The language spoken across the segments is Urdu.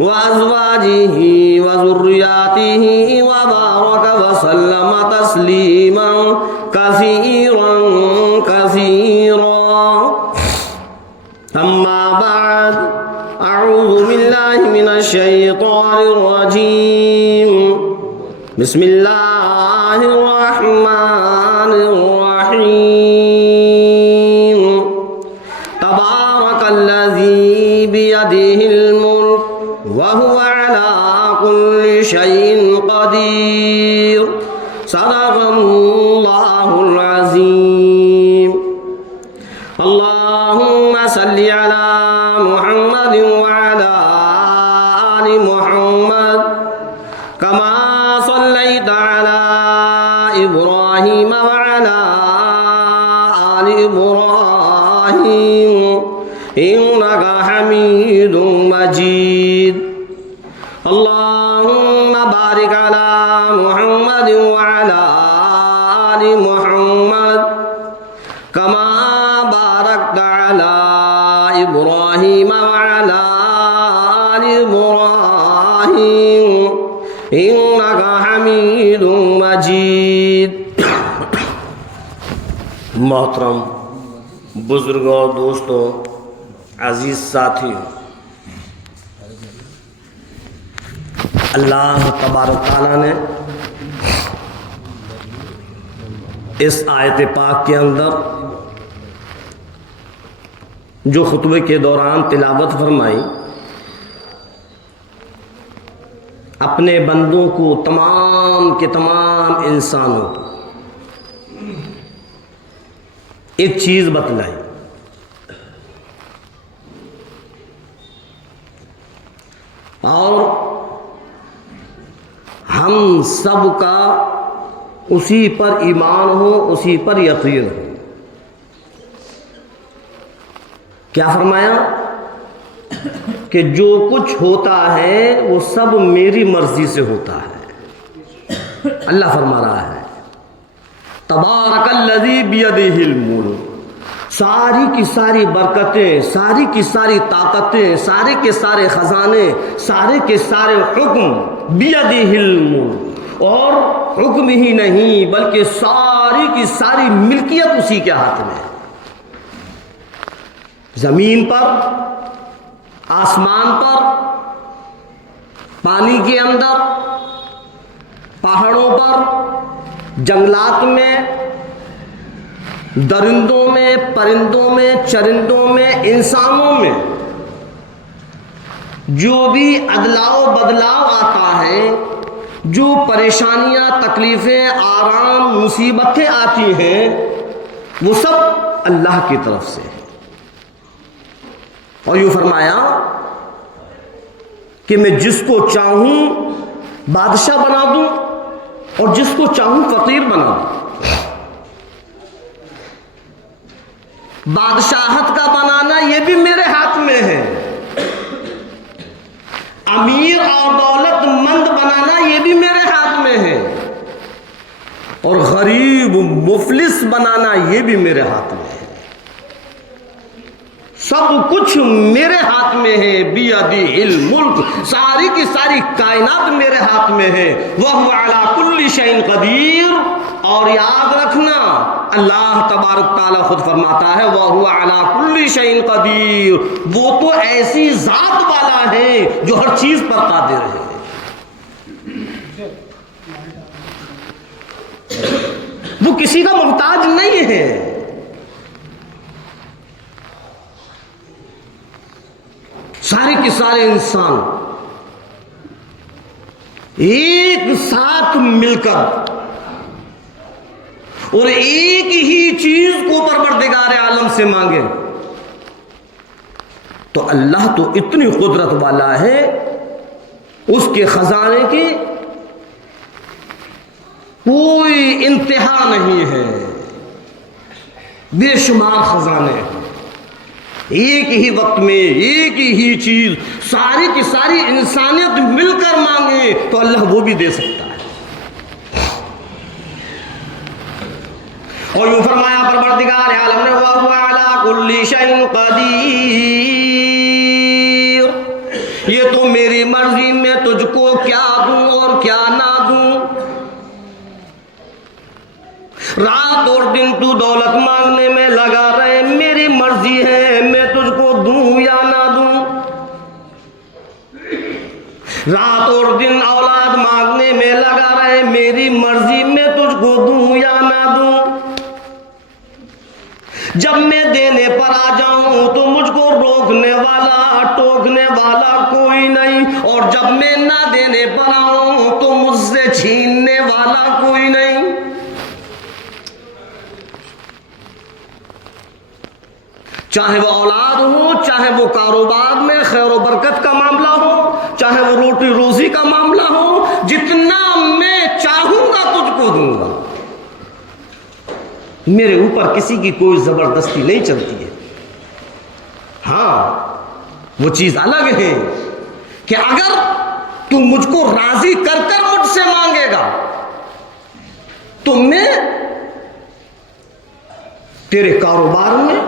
وأزواجه وذرياته وبارك وسلم تسليما كثيرا كثيرا. أما بعد، أعوذ بالله من الشيطان الرجيم. بسم الله الرحمن الرحيم. تبارك الذي بيده الملك وهو على كل شيء قدير. صدق الله العظيم. اللهم صل على محمد وعلى آل محمد كما صليت على إبراهيم وعلى آل إبراهيم إنك حميد مجيد. اللهم بارك على محمد وعلى آل محمد كما باركت على إبراهيم وعلى آل إبراهيم إنك حميد مجيد. محترم بزرگوں، دوستوں، عزیز ساتھیوں، اللہ تبارک تعالیٰ نے اس آیت پاک کے اندر جو خطبے کے دوران تلاوت فرمائی، اپنے بندوں کو، تمام کے تمام انسانوں کو ایک چیز بتلائی، اور ہم سب کا اسی پر ایمان ہو، اسی پر یقین ہو. کیا فرمایا؟ کہ جو کچھ ہوتا ہے وہ سب میری مرضی سے ہوتا ہے. اللہ فرما رہا ہے تبارک الذی بیدہ الملک، ساری کی ساری برکتیں، ساری کی ساری طاقتیں، سارے کے سارے خزانے، سارے کے سارے حکم بیدہ الملک، اور حکم ہی نہیں بلکہ ساری کی ساری ملکیت اسی کے ہاتھ میں ہے. زمین پر، آسمان پر، پانی کے اندر، پہاڑوں پر، جنگلات میں، درندوں میں، پرندوں میں، چرندوں میں، انسانوں میں جو بھی ادلاؤ بدلاؤ آتا ہے، جو پریشانیاں، تکلیفیں، آرام، مصیبتیں آتی ہیں، وہ سب اللہ کی طرف سے ہے. اور یوں فرمایا کہ میں جس کو چاہوں بادشاہ بنا دوں اور جس کو چاہوں فقیر بنا دوں. بادشاہت کا بنانا یہ بھی میرے ہاتھ میں ہے، امیر اور دولت مند بنانا یہ بھی میرے ہاتھ میں ہے، اور غریب مفلس بنانا یہ بھی میرے ہاتھ میں ہے. سب کچھ میرے ہاتھ میں ہے. بیدہ الملک، ساری کی ساری کائنات میرے ہاتھ میں ہے. وَهُوَ عَلَى كُلِّ شَيْءٍ قَدِيرٌ. اور یاد رکھنا اللہ تبارک تعالیٰ خود فرماتا ہے وَهُوَ عَلَى كُلِّ شَيْءٍ قَدِيرٌ، وہ تو ایسی ذات والا ہے جو ہر چیز پر قادر ہے. وہ کسی کا محتاج نہیں ہے. سارے کے سارے انسان ایک ساتھ مل کر اور ایک ہی چیز کو پروردگار عالم سے مانگے تو اللہ تو اتنی قدرت والا ہے، اس کے خزانے کی کوئی انتہا نہیں ہے، بے شمار خزانے ہیں. ایک ہی وقت میں ایک ہی چیز ساری کی ساری انسانیت مل کر مانگے تو اللہ وہ بھی دے سکتا ہے. اور یوں فرمایا پروردگار عالم نے وَهُوَ عَلَى كُلِّ شَيْءٍ قَدِيرٌ. یہ تو میری مرضی، میں تجھ کو کیا دوں اور کیا نہ دوں۔ رات اور دن تو دولت مانگنے میں لگا رہے، میری مرضی ہے میں تجھ کو دوں یا نہ دوں۔ رات اور دن اولاد مانگنے میں لگا رہے، میری مرضی میں تجھ کو دوں یا نہ دوں۔ جب میں دینے پر آ جاؤں تو مجھ کو روکنے والا ٹوکنے والا کوئی نہیں، اور جب میں نہ دینے پر آؤں تو مجھ سے چھیننے والا کوئی نہیں۔ چاہے وہ اولاد ہو، چاہے وہ کاروبار میں خیر و برکت کا معاملہ ہو، چاہے وہ روٹی روزی کا معاملہ ہو، جتنا میں چاہوں گا تجھ کو دوں گا۔ میرے اوپر کسی کی کوئی زبردستی نہیں چلتی ہے۔ ہاں وہ چیز الگ ہے کہ اگر تو مجھ کو راضی کر کر مجھ سے مانگے گا تو میں تیرے کاروبار میں،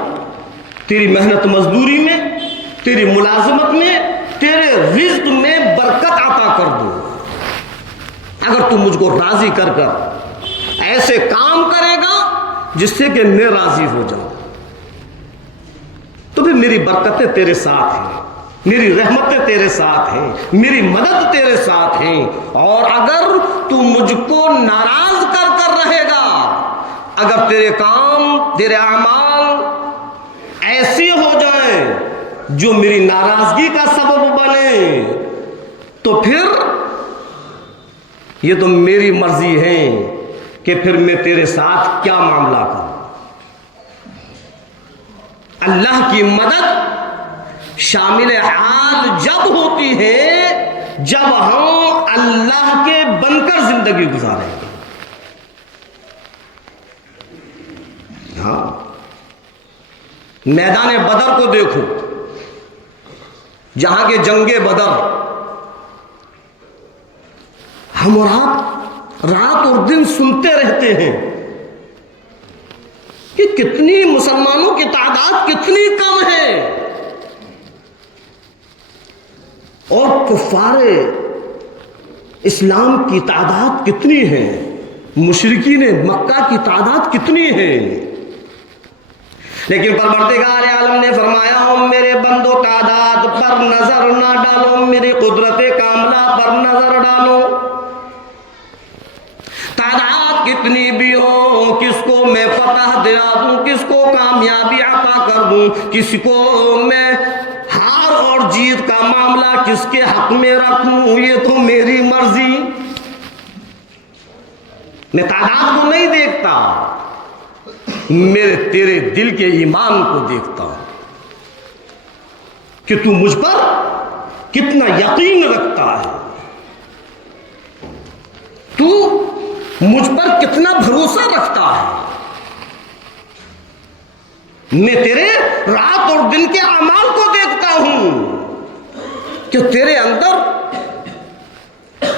تیری محنت مزدوری میں، تیری ملازمت میں، تیرے رزق میں برکت عطا کر دوں۔ اگر تو مجھ کو راضی کر کر ایسے کام کرے گا جس سے کہ میں راضی ہو جاؤں تو پھر میری برکتیں تیرے ساتھ ہیں، میری رحمتیں تیرے ساتھ ہیں، میری مدد تیرے ساتھ ہیں۔ اور اگر تو مجھ کو ناراض کر کر رہے گا، اگر تیرے کام، تیرے اعمال ایسی ہو جائیں جو میری ناراضگی کا سبب بنے تو پھر یہ تو میری مرضی ہے کہ پھر میں تیرے ساتھ کیا معاملہ کروں۔ اللہ کی مدد شامل حال جب ہوتی ہے جب ہم اللہ کے بن کر زندگی گزاریں گے۔ ہاں میدان بدر کو دیکھو، جہاں کے جنگ بدر، ہم اور آپ رات اور دن سنتے رہتے ہیں کہ کتنی مسلمانوں کی تعداد کتنی کم ہے اور کفار اسلام کی تعداد کتنی ہے، مشرکین مکہ کی تعداد کتنی ہے۔ لیکن پروردگار عالم نے فرمایا ہو میرے بندو تعداد پر نظر نہ ڈالو، میری قدرت کاملہ پر نظر ڈالو۔ تعداد کتنی بھی ہو، کس کو میں فتح دلا دوں، کس کو کامیابی عطا کر دوں، کس کو میں ہار اور جیت کا معاملہ کس کے حق میں رکھوں، یہ تو میری مرضی۔ میں تعداد کو نہیں دیکھتا، میرے تیرے دل کے ایمان کو دیکھتا ہوں کہ تو مجھ پر کتنا یقین رکھتا ہے، تو مجھ پر کتنا بھروسہ رکھتا ہے۔ میں تیرے رات اور دن کے اعمال کو دیکھتا ہوں کہ تیرے اندر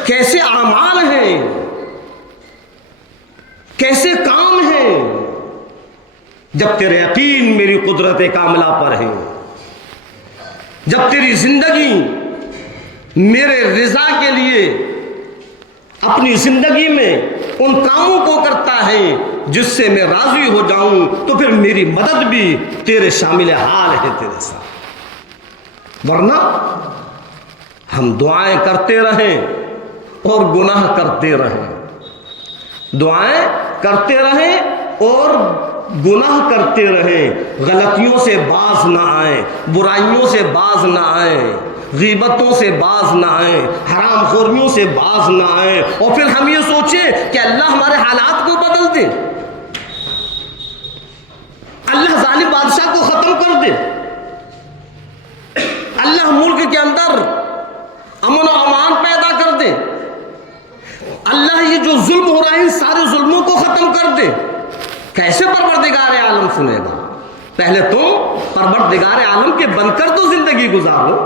کیسے اعمال ہیں، کیسے کام ہیں۔ جب تیرے یقین میری قدرت کاملہ پر ہے، جب تیری زندگی میرے رضا کے لیے اپنی زندگی میں ان کاموں کو کرتا ہے جس سے میں راضی ہو جاؤں تو پھر میری مدد بھی تیرے شامل حال ہے تیرے ساتھ۔ ورنہ ہم دعائیں کرتے رہیں اور گناہ کرتے رہیں، دعائیں کرتے رہیں اور گناہ کرتے رہیں، غلطیوں سے باز نہ آئیں، برائیوں سے باز نہ آئیں، غیبتوں سے باز نہ آئیں، حرام خوریوں سے باز نہ آئیں، اور پھر ہم یہ سوچیں کہ اللہ ہمارے حالات کو بدل دے، اللہ ظالم بادشاہ کو ختم کر دے، اللہ ملک کے اندر امن و امان پیدا کر دے، اللہ یہ جو ظلم ہو رہا ہے ان سارے ظلموں کو ختم کر دے۔ کیسے پروردگار عالم سنے گا؟ پہلے تم پروردگار عالم کے بن کر تو زندگی گزارو۔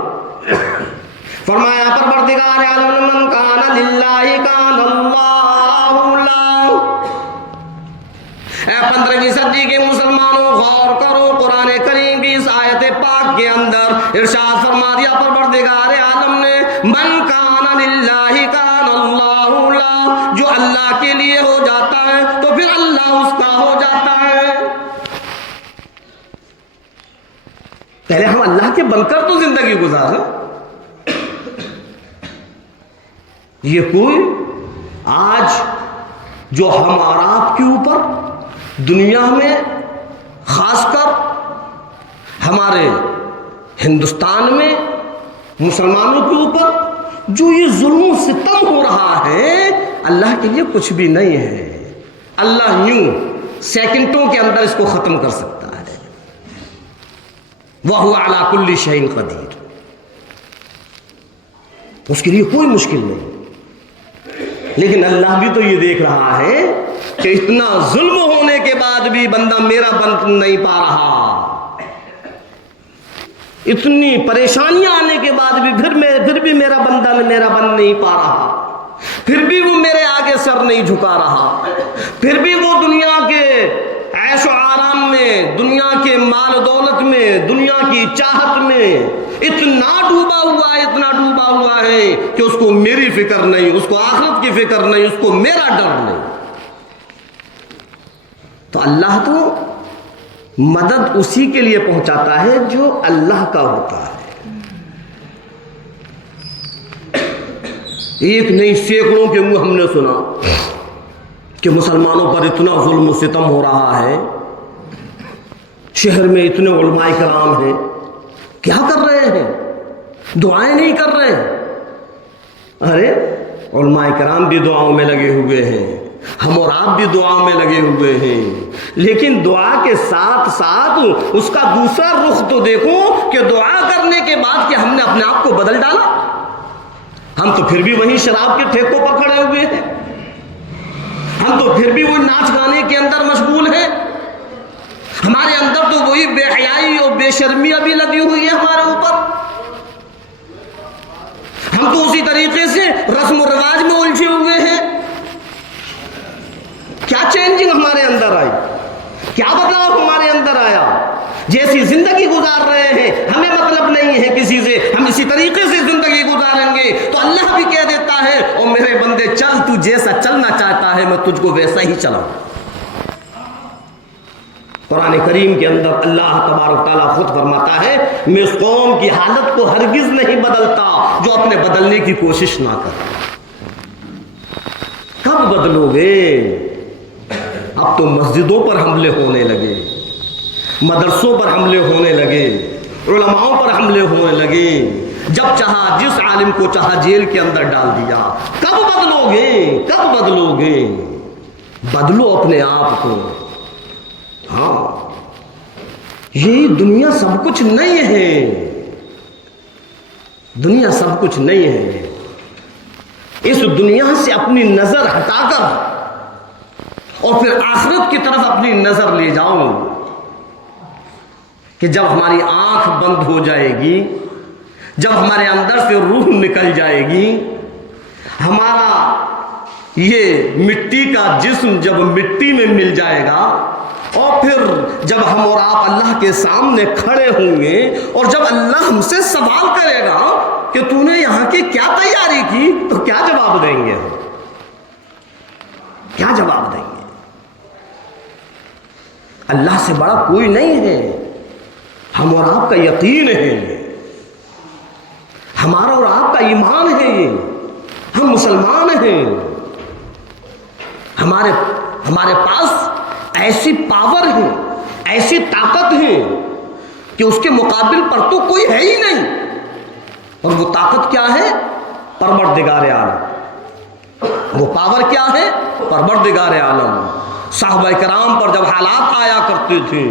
فرمایا پروردگار عالم من کان للہ کان اللہ لہ۔ اے 15ویں صدی کے مسلمانوں غور کرو، قرآن کریم کی اس آیت پاک کے اندر ارشاد فرما دیا پروردگار عالم من کان للہ کان اللہ لہ، جو اللہ کے لیے ہو جاتا ہے تو پھر اللہ اس کا ہو جاتا ہے۔ پہلے ہم اللہ کے بن کر تو زندگی گزاریں۔ یہ کوئی آج جو ہم اور آپ کے اوپر دنیا میں خاص کر ہمارے ہندوستان میں مسلمانوں کے اوپر جو یہ ظلم و ستم ہو رہا ہے، اللہ کے لیے کچھ بھی نہیں ہے۔ اللہ یوں سیکنڈوں کے اندر اس کو ختم کر سکتا ہے۔ وَهُوَ عَلَى كُلِّ شَيْءٍ قَدِيرٌ، اس کے لیے کوئی مشکل نہیں۔ لیکن اللہ بھی تو یہ دیکھ رہا ہے کہ اتنا ظلم ہونے کے بعد بھی بندہ میرا بن نہیں پا رہا، اتنی پریشانیاں آنے کے بعد بھی پھر بھی میرا بندہ میرا بن نہیں پا رہا، پھر بھی وہ میرے آگے سر نہیں جھکا رہا، پھر بھی وہ دنیا کے عیش و آرام میں، دنیا کے مال و دولت میں، دنیا کی چاہت میں اتنا ڈوبا ہوا ہے کہ اس کو میری فکر نہیں، اس کو آخرت کی فکر نہیں، اس کو میرا ڈر نہیں۔ تو اللہ تو مدد اسی کے لیے پہنچاتا ہے جو اللہ کا ہوتا ہے۔ ایک نہیں سینکڑوں کے منہ ہم نے سنا کہ مسلمانوں پر اتنا ظلم و ستم ہو رہا ہے، شہر میں اتنے علماء کرام ہیں، کیا کر رہے ہیں؟ دعائیں نہیں کر رہے ہیں۔ ارے علماء کرام بھی دعاؤں میں لگے ہوئے ہیں، ہم اور آپ بھی دعاؤں میں لگے ہوئے ہیں، لیکن دعا کے ساتھ ساتھ اس کا دوسرا رخ تو دیکھو کہ دعا کرنے کے بعد کہ ہم نے اپنے آپ کو بدل ڈالا، ہم تو پھر بھی وہی شراب کے ٹھیکوں پر کھڑے ہوئے ہیں، ہم تو پھر بھی وہی ناچ گانے کے اندر مشغول ہیں، ہمارے اندر تو وہی بے حیائی اور بے شرمی ابھی لگی ہوئی ہے ہمارے اوپر، ہم تو اسی طریقے سے رسم و رواج میں الجھے ہوئے ہیں۔ کیا چینجنگ ہمارے اندر آئی، کیا بدلاؤ ہمارے اندر آیا؟ جیسی زندگی گزار رہے ہیں ہمیں مطلب نہیں ہے کسی سے، ہم اسی طریقے سے زندگی گزاریں گے تو اللہ بھی کہہ دیتا ہے او میرے بندے چل، تو جیسا چلنا چاہتا ہے میں تجھ کو ویسا ہی چلاؤں۔ قرآن کریم کے اندر اللہ تبارک تعالیٰ خود فرماتا ہے میں اس قوم کی حالت کو ہرگز نہیں بدلتا جو اپنے بدلنے کی کوشش نہ کرے۔ کب بدلو گے؟ اب تو مسجدوں پر حملے ہونے لگے، مدرسوں پر حملے ہونے لگے، علماؤں پر حملے ہونے لگے، جب چاہا جس عالم کو چاہا جیل کے اندر ڈال دیا۔ کب بدلو گے؟ کب بدلو گے؟ بدلو اپنے آپ کو۔ ہاں یہ دنیا سب کچھ نہیں ہے، دنیا سب کچھ نہیں ہے۔ اس دنیا سے اپنی نظر ہٹا کر اور پھر آخرت کی طرف اپنی نظر لے جاؤ کہ جب ہماری آنکھ بند ہو جائے گی، جب ہمارے اندر سے روح نکل جائے گی، ہمارا یہ مٹی کا جسم جب مٹی میں مل جائے گا، اور پھر جب ہم اور آپ اللہ کے سامنے کھڑے ہوں گے اور جب اللہ ہم سے سوال کرے گا کہ تو نے یہاں کی کیا تیاری کی، تو کیا جواب دیں گے؟ کیا جواب دیں گے؟ اللہ سے بڑا کوئی نہیں ہے۔ ہم اور آپ کا یقین ہے، ہمارا اور آپ کا ایمان ہے، یہ ہم مسلمان ہیں، ہمارے پاس ایسی پاور ہے، ایسی طاقت ہے کہ اس کے مقابل پر تو کوئی ہے ہی نہیں۔ اور وہ طاقت کیا ہے؟ پروردگار عالم۔ وہ پاور کیا ہے؟ پروردگار عالم۔ صحابہ کرام پر جب حالات آیا کرتے تھے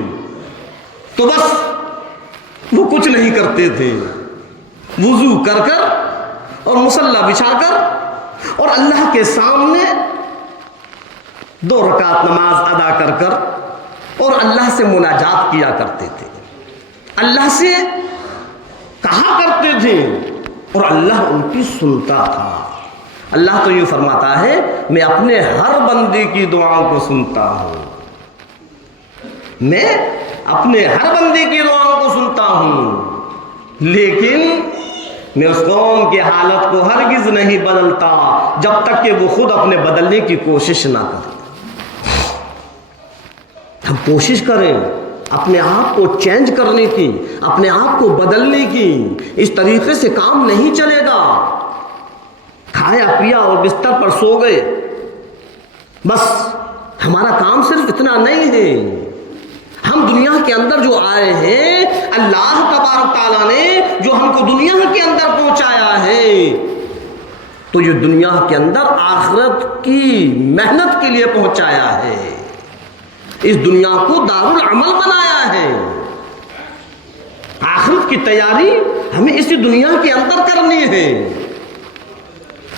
تو بس وہ کچھ نہیں کرتے تھے، وضو کر کر اور مصلی بچھا کر اور اللہ کے سامنے 2 رکعت نماز ادا کر کر اور اللہ سے مناجات کیا کرتے تھے، اللہ سے کہا کرتے تھے اور اللہ ان کی سنتا تھا۔ اللہ تو یوں فرماتا ہے میں اپنے ہر بندے کی دعاؤں کو سنتا ہوں، میں اپنے ہر بندے کی دعاؤں کو سنتا ہوں، لیکن میں اس قوم کی حالت کو ہرگز نہیں بدلتا جب تک کہ وہ خود اپنے بدلنے کی کوشش نہ کرے۔ ہم کوشش کریں اپنے آپ کو چینج کرنے کی، اپنے آپ کو بدلنے کی۔ اس طریقے سے کام نہیں چلے گا۔ کھایا پیا اور بستر پر سو گئے، بس ہمارا کام صرف اتنا نہیں ہے۔ ہم دنیا کے اندر جو آئے ہیں، اللہ تبارک تعالیٰ نے جو ہم کو دنیا کے اندر پہنچایا ہے، تو یہ دنیا کے اندر آخرت کی محنت کے لیے پہنچایا ہے۔ اس دنیا کو دارالعمل بنایا ہے۔ آخرت کی تیاری ہمیں اسی دنیا کے اندر کرنی ہے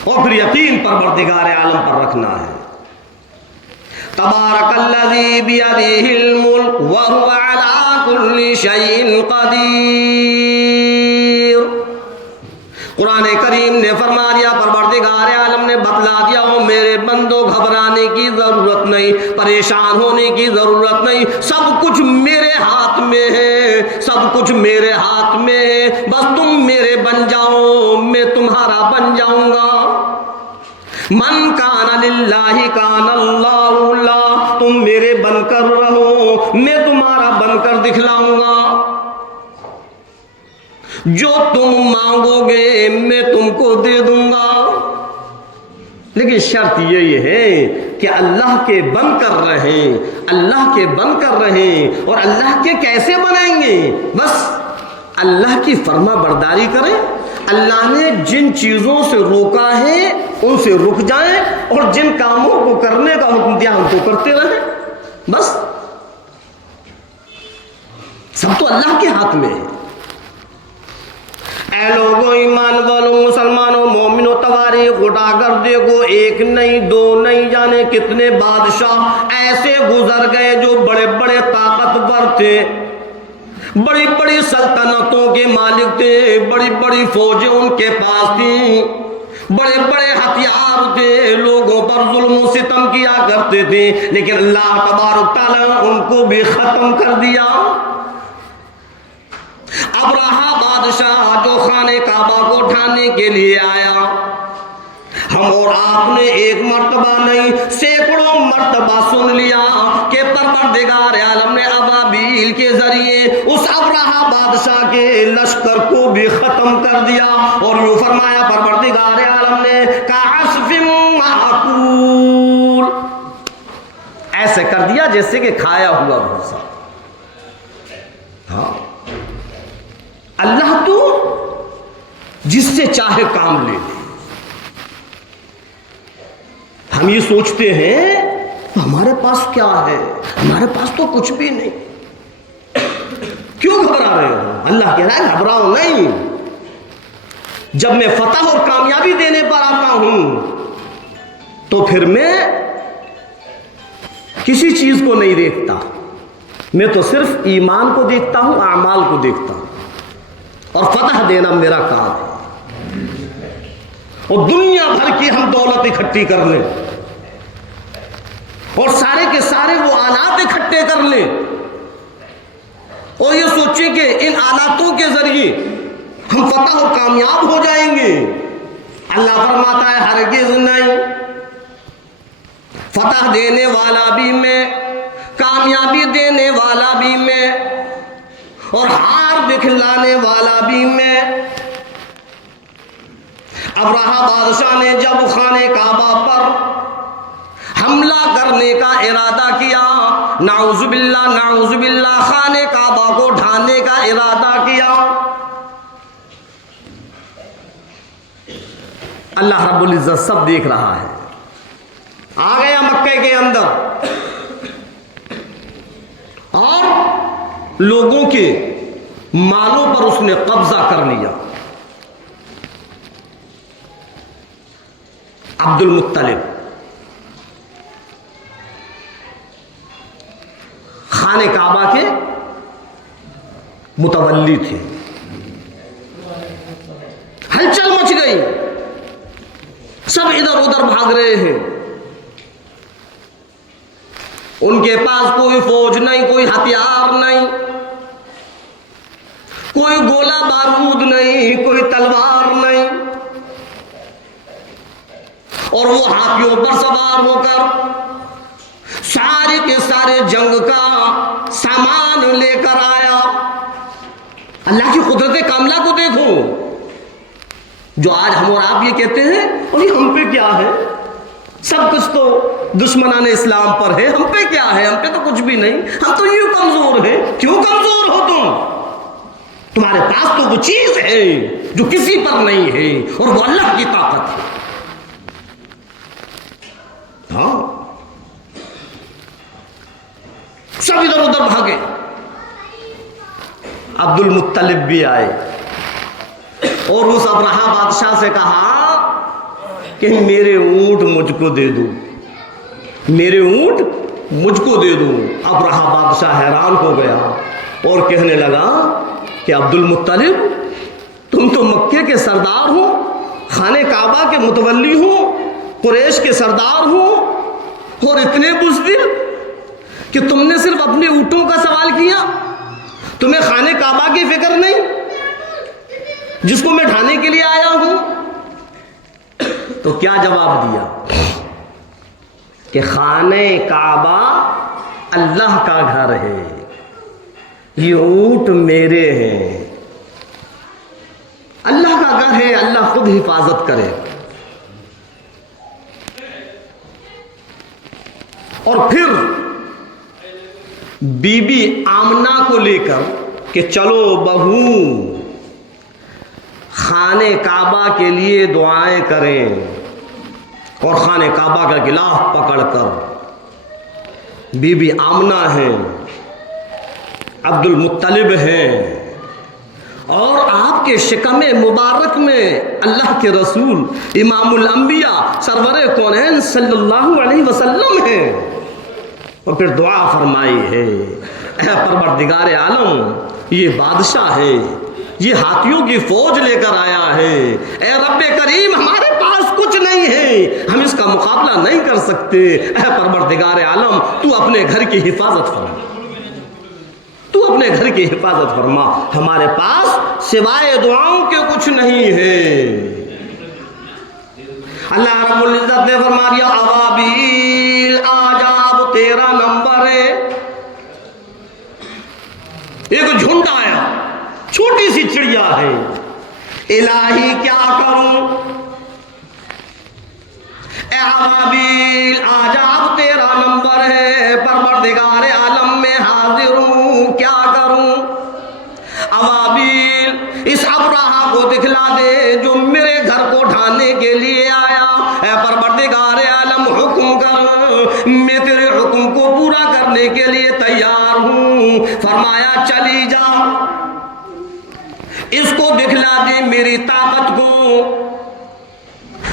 اور پھر یقین پروردگار عالم پر رکھنا ہے۔ تبارک الذی بیدہ الملک وہو علی کل شیء قدیر۔ قرآن کریم نے فرما دیا، پروردگار عالم نے بتلا دیا، او میرے بندو گھبرانے کی ضرورت نہیں، پریشان ہونے کی ضرورت نہیں، سب کچھ میرے ہاتھ میں ہے، سب کچھ میرے ہاتھ میں ہے، بس تم میرے بن جاؤ، میں تمہارا بن جاؤں گا۔ من کان للہ کان اللہ اللہ، تم میرے بن کر رہو، میں تمہارا بن کر دکھلاؤں گا۔ جو تم مانگو گے میں تم کو دے دوں گا، لیکن شرط یہی ہے کہ اللہ کے بن کر رہیں، اللہ کے بن کر رہیں۔ اور اللہ کے کیسے بنائیں گے؟ بس اللہ کی فرما برداری کریں، اللہ نے جن چیزوں سے روکا ہے ان سے رک جائیں، اور جن کاموں کو کرنے کا حکم دیا ان کو کرتے رہیں۔ بس سب تو اللہ کے ہاتھ میں ہے۔ اے لوگوں، ایمان والوں، مسلمانوں، مومنوں، تواریخ اٹھا کر دیکھو، ایک نہیں دو نہیں جانے کتنے بادشاہ ایسے گزر گئے جو بڑے بڑے طاقتور تھے، بڑی بڑی سلطنتوں کے مالک تھے، بڑی بڑی فوجیں ان کے پاس تھیں، بڑے بڑے ہتھیار تھے، لوگوں پر ظلم و ستم کیا کرتے تھے، لیکن اللہ تبارک تعالیٰ نے ان کو بھی ختم کر دیا۔ ابرہہ بادشاہ جو خانہ کعبہ کو ڈھانے کے لیے آیا، ہم اور آپ نے ایک مرتبہ نہیں سینکڑوں مرتبہ سن لیا کہ پروردگار عالم نے ابابیل کے ذریعے اس ابرہہ بادشاہ کے لشکر کو بھی ختم کر دیا، اور یوں فرمایا پروردگار عالم نے کعصف مأکول، ایسے کر دیا جیسے کہ کھایا ہوا بھوسا۔ ہاں، اللہ تو جس سے چاہے کام لے لے۔ ہم یہ سوچتے ہیں ہمارے پاس کیا ہے، ہمارے پاس تو کچھ بھی نہیں، کیوں گھبرا رہے ہو؟ اللہ کہہ رہا ہے گھبراؤ نہیں، جب میں فتح اور کامیابی دینے پر آتا ہوں تو پھر میں کسی چیز کو نہیں دیکھتا، میں تو صرف ایمان کو دیکھتا ہوں، اعمال کو دیکھتا ہوں، اور فتح دینا میرا کام ہے۔ اور دنیا بھر کی ہم دولت اکٹھی کر لیں اور سارے کے سارے وہ آلات اکٹھے کر لیں اور یہ سوچیں کہ ان آلاتوں کے ذریعے ہم فتح اور کامیاب ہو جائیں گے، اللہ فرماتا ہے ہرگز نہیں۔ فتح دینے والا بھی میں، کامیابی دینے والا بھی میں، اور ہار دکھلانے والا بھی میں۔ ابرہہ بادشاہ نے جب خانہ کعبہ پر حملہ کرنے کا ارادہ کیا، نعوذ باللہ خانہ کعبہ کو ڈھانے کا ارادہ کیا، اللہ رب العزت سب دیکھ رہا ہے، آ گیا مکہ کے اندر اور لوگوں کے مالوں پر اس نے قبضہ کر لیا۔ عبد المطلب خانہ کعبہ کے متولی تھے، ہلچل مچ گئی، سب ادھر ادھر بھاگ رہے ہیں، ان کے پاس کوئی فوج نہیں، کوئی ہتھیار نہیں، کوئی گولہ بارود نہیں، کوئی تلوار اور وہ ہاتھیوں پر سوار ہو کر سارے کے سارے جنگ کا سامان لے کر آیا. اللہ کی قدرت کاملہ کو دیکھو. جو آج ہم اور آپ یہ کہتے ہیں اور یہ ہم پہ کیا ہے, سب کچھ تو دشمنان اسلام پر ہے, ہم پہ کیا ہے, ہم پہ تو کچھ بھی نہیں, ہم تو یوں کمزور ہیں. کیوں کمزور ہو تم؟ تمہارے پاس تو وہ چیز ہے جو کسی پر نہیں ہے, اور وہ اللہ کی طاقت ہے. ہاں, سب ادھر ادھر بھاگے. عبد المطلب بھی آئے اور اس ابرہہ بادشاہ سے کہا کہ میرے اونٹ مجھ کو دے دو, میرے اونٹ مجھ کو دے دو. ابرہہ بادشاہ حیران ہو گیا اور کہنے لگا کہ عبد المطلب, تم تو مکے کے سردار ہو, خانہ کعبہ کے متولی ہو, قریش کے سردار ہو, اور اتنے بزدل کہ تم نے صرف اپنے اونٹوں کا سوال کیا, تمہیں خانہ کعبہ کی فکر نہیں جس کو میں ڈھانے کے لیے آیا ہوں. تو کیا جواب دیا کہ خانہ کعبہ اللہ کا گھر ہے, یہ اونٹ میرے ہیں, اللہ کا گھر ہے, اللہ خود حفاظت کرے. اور پھر بی بی آمنہ کو لے کر کہ چلو بہو خانہ کعبہ کے لیے دعائیں کریں, اور خانہ کعبہ کا غلاف پکڑ کر بی بی آمنہ ہیں, عبد المطلب ہیں, اور آپ کے شکم مبارک میں اللہ کے رسول امام الانبیاء سرور کونین صلی اللہ علیہ وسلم ہیں. اور پھر دعا فرمائی ہے, اے پروردگار عالم, یہ بادشاہ ہے, یہ ہاتھیوں کی فوج لے کر آیا ہے, اے رب کریم ہمارے پاس کچھ نہیں ہے, ہم اس کا مقابلہ نہیں کر سکتے, اے پروردگار عالم تو اپنے گھر کی حفاظت فرما, تو اپنے گھر کی حفاظت فرما, ہمارے پاس سوائے دعاؤں کے کچھ نہیں ہے. اللہ رب العزت نے فرما دیا ابابیل آج اب تیرا نمبر ہے. ایک جھنڈ آیا, چھوٹی سی چڑیا ہے, الہی کیا کروں, اے ابابیل آج اب تیرا نمبر ہے, پروردگار عالم میں حاضر ہوں, کیا کروں. ابابیل اس ابرہہ کو دکھلا دے جو میرے گھر کو ڈھانے کے لیے آیا, اے پروردگار عالم حکم کر, میں تیرے حکم کو پورا کرنے کے لیے تیار ہوں. فرمایا چلی جا, اس کو دکھلا دے میری طاقت کو,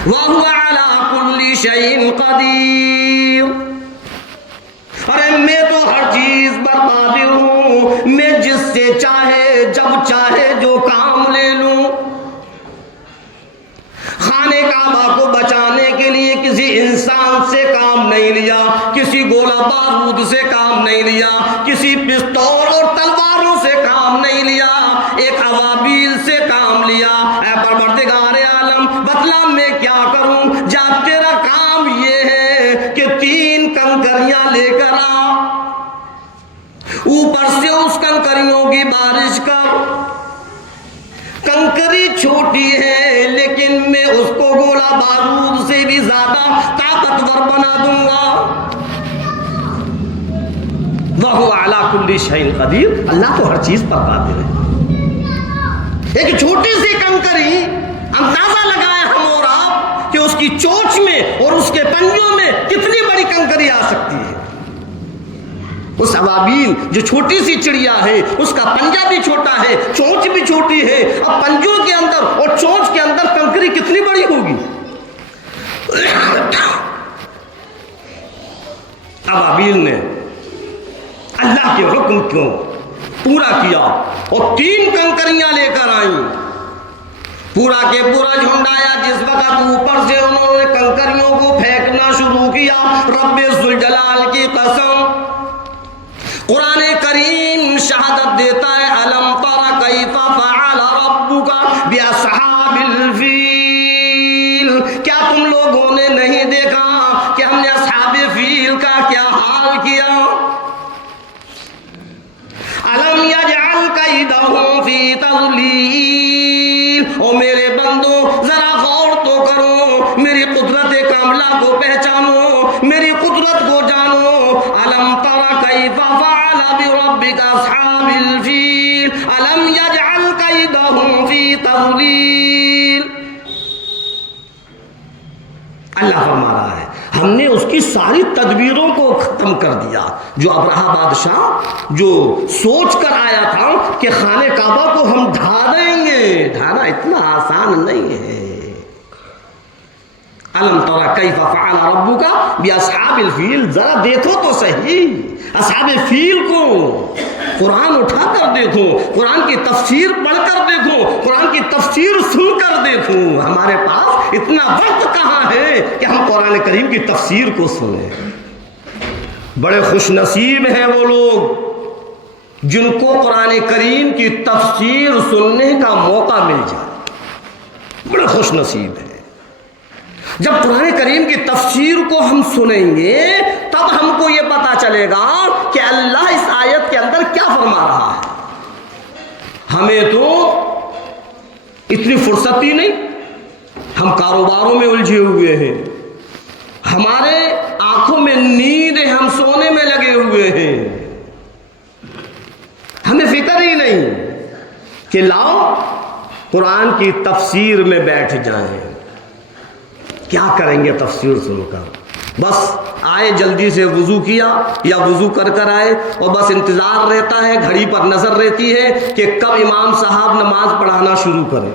وَهُوَ عَلَىٰ كُلِّ شَيْءٍ قَدِيرٌ. ارے میں تو ہر چیز پر قادر ہوں, میں جس سے چاہے جب چاہے جو کام لے لوں. خانہ کعبہ کو بچانے کے لیے کسی انسان سے کام نہیں لیا, کسی گولہ بارود سے کام نہیں لیا, کسی پستول اور تلواروں سے کام نہیں لیا, ایک ابابیل سے کام لیا. اے پروردگار عالم بتلا میں کیا کروں, جا تیرا کام یہ ہے کہ 3 کنکریاں لے کر آ, اوپر سے اس کنکریوں کی بارش کر. کنکری چھوٹی ہے لیکن میں اس کو گولہ بارود سے بھی زیادہ طاقتور بنا دوں گا. وَهُوَ عَلَىٰ كُلِّ شَيْءٍ قَدِيرٌ. اللہ تو ہر چیز پر قادر ہے. ایک چھوٹی سی کنکری, اندازہ لگائے ہم اور آپ کہ اس کی چونچ میں اور اس کے پنجوں میں کتنی بڑی کنکری آ سکتی ہے. اس ابابیل جو چھوٹی سی چڑیا ہے, اس کا پنجہ بھی چھوٹا ہے, چونچ بھی چھوٹی ہے, اب پنجوں کے اندر اور چونچ کے اندر کنکری کتنی بڑی ہوگی. ابابیل نے اللہ کے حکم کو پورا کیا اور 3 کنکریاں لے کر آئیں. پورا کے پورا جھنڈ آیا. جس وقت اوپر سے انہوں نے کنکریوں کو پھینکنا شروع کیا, رب ذوالجلال کی قسم, قرآن کریم شہادت دیتا ہے الم تر کیف فعل ربک باصحاب الفیل. کیا تم لوگوں نے نہیں حال کیا. الم یجعل کیدہم فی تضلیل. او میرے بندو ذرا غور تو کرو، میری قدرت کاملہ کو پہچانو، میری قدرت کو جانو. الم تر کیف فعل بربک اصحاب الفیل الم یجعل کیدہم فی تضلیل. اللہ فرما رہا ہے ہم نے اس کی ساری تدبیروں کو ختم کر دیا. جو ابرہہ بادشاہ جو سوچ کر آیا تھا کہ خانہ کعبہ کو ہم ڈھا دیں گے، ڈھانا اتنا آسان نہیں ہے. الم تر کیف فعل ربک باصحاب الفیل. ذرا دیکھو تو صحیح اصحاب فیل کو. قرآن اٹھا کر دیکھو، قرآن کی تفسیر پڑھ کر دیکھو، قرآن کی تفسیر سن کر دیکھو. ہمارے پاس اتنا وقت کہاں ہے کہ ہم قرآن کریم کی تفسیر کو سنیں. بڑے خوش نصیب ہیں وہ لوگ جن کو قرآن کریم کی تفسیر سننے کا موقع مل جائے. بڑے خوش نصیب ہیں. جب قرآن کریم کی تفسیر کو ہم سنیں گے تب ہم کو یہ پتا چلے گا کہ اللہ اس آیت کے اندر کیا فرما رہا ہے. ہمیں تو اتنی فرصت ہی نہیں، ہم کاروباروں میں الجھے ہوئے ہیں، ہمارے آنکھوں میں نیند ہے، ہم سونے میں لگے ہوئے ہیں. ہمیں فکر ہی نہیں کہ لاؤ قرآن کی تفسیر میں بیٹھ جائیں. کیا کریں گے تفسیر سن کر؟ بس آئے جلدی سے وضو کیا یا وضو کر کر آئے اور بس انتظار رہتا ہے، گھڑی پر نظر رہتی ہے کہ کب امام صاحب نماز پڑھانا شروع کریں.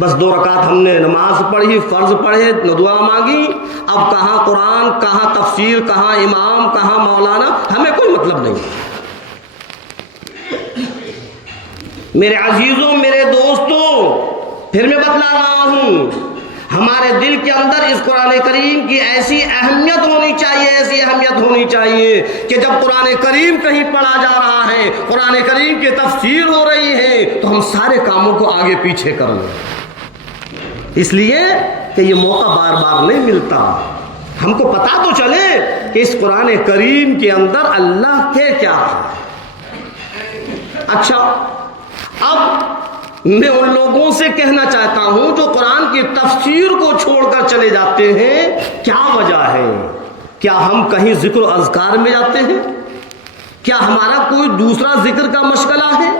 بس 2 رکعت ہم نے نماز پڑھی، فرض پڑھے، دعا مانگی. اب کہاں قرآن، کہاں تفسیر، کہاں امام، کہاں مولانا، ہمیں کوئی مطلب نہیں. میرے عزیزوں، میرے دوستوں، پھر میں بتلا رہا ہوں ہمارے دل کے اندر اس قرآن کریم کی ایسی اہمیت ہونی چاہیے، ایسی اہمیت ہونی چاہیے کہ جب قرآن کریم کہیں پڑھا جا رہا ہے، قرآن کریم کی تفسیر ہو رہی ہے تو ہم سارے کاموں کو آگے پیچھے کر لیں. اس لیے کہ یہ موقع بار بار نہیں ملتا. ہم کو پتا تو چلے کہ اس قرآن کریم کے اندر اللہ کے کیا ہے. اچھا، اب میں ان لوگوں سے کہنا چاہتا ہوں جو قرآن کی تفسیر کو چھوڑ کر چلے جاتے ہیں، کیا وجہ ہے؟ کیا ہم کہیں ذکر و اذکار میں جاتے ہیں؟ کیا ہمارا کوئی دوسرا ذکر کا مشغلہ ہے؟